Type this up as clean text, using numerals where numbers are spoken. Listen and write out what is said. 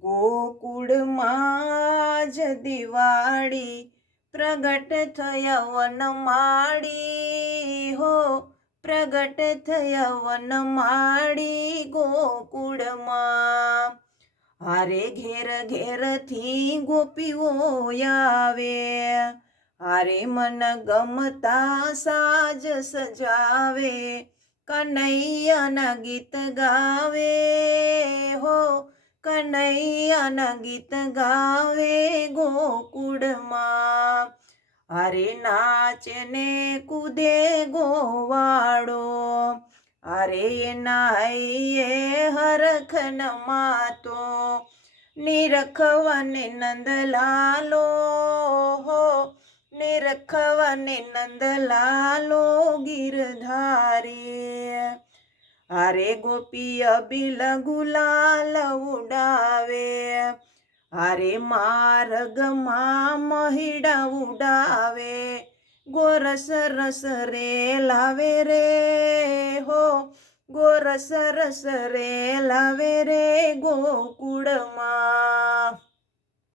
ગોકુળમાં જ દિવાળી પ્રગટ થયા વનમાળી હો, પ્રગટ થયા વનમાળી ગોકુળમાં. હારે ઘેર ઘેરથી ગોપીઓ આવે, હારે મન ગમતા સાજ સજાવે, કનૈયાના ગીત ગાવે હો, કનૈયાના ગીત ગાવે ગોકુળમાં. હારે નાચે ને કૂદે ગોવાળો, હારે નાઈએ હરખન માતો, નિરખવાને નંદલાલો હો, નિરખવાને નંદલાલો ગીરધારી. હારે ગોપી અબિલ ગુલાલ ઉડાવે, હારે માર્ગમાં મહિડા ઉડાવે, ગોરસ રસ રે લાવે રે હો, ગોરસ રસ રે લાવે રે ગોકુળમાં.